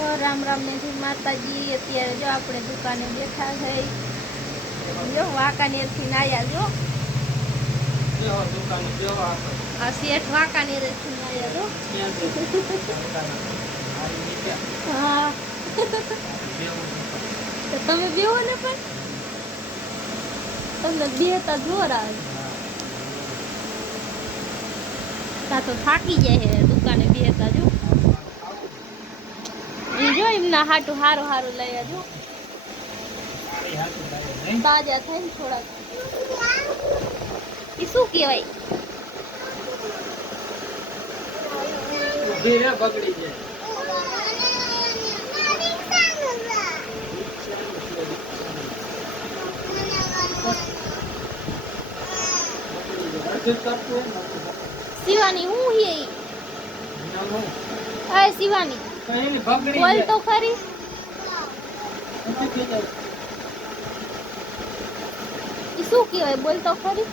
રામ રામ ને જય માતાજી। અત્યારે જો આપણે દુકાને બેઠા છે, જો વાંકાનેર થી આયા જો આ શેઠ વાંકાનેર થી આયા જો હા તો તમે બેહો ને, પણ તમને બેહતા જોર આવે તા તો થાકી જાય છે દુકાને બેહતા જો જો એમના હાટું હારું હારું લઈ જો તાજા થાય ને થોડાક એ શું કહેવાય બગડી જાય શિવાની હું હે આ શિવાની બોલ તો ખરી ઈ શું કહેવાય બોલ તો ખરી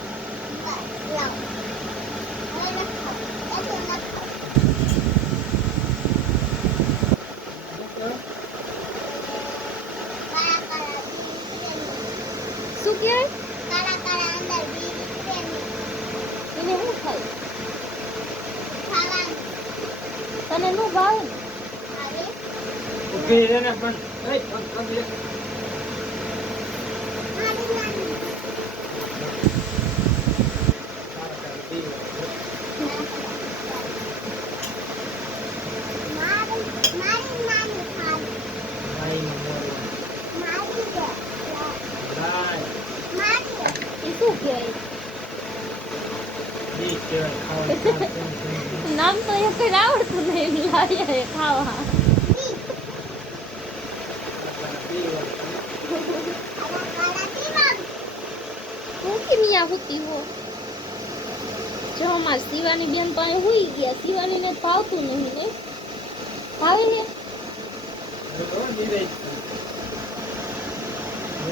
શું કહેવાય એને શું થાય તને નું ભાવે ને ઉભી રહે ને પણ નામ તો એ કઈ આવડતું નહીં લાયા ખાવા હું કે મિયા હોતી હો જો અમાર શિવાની બેન તો અહીં હુઈ ગયા શિવાની ને ભાવતું નહીં ને ભાવે ને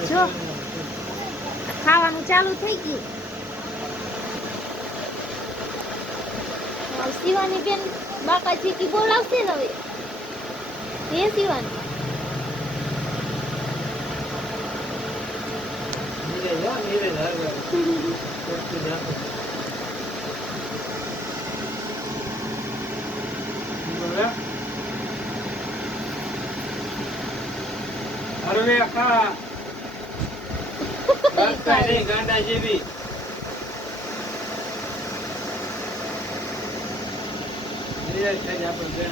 જો ખાવાનું ચાલુ થઈ ગયું શિવાની બેન બાકા ચીકી બોલાવશે ને હવે હે શિવાની અરે ખા ગાંડા જેવી આપણે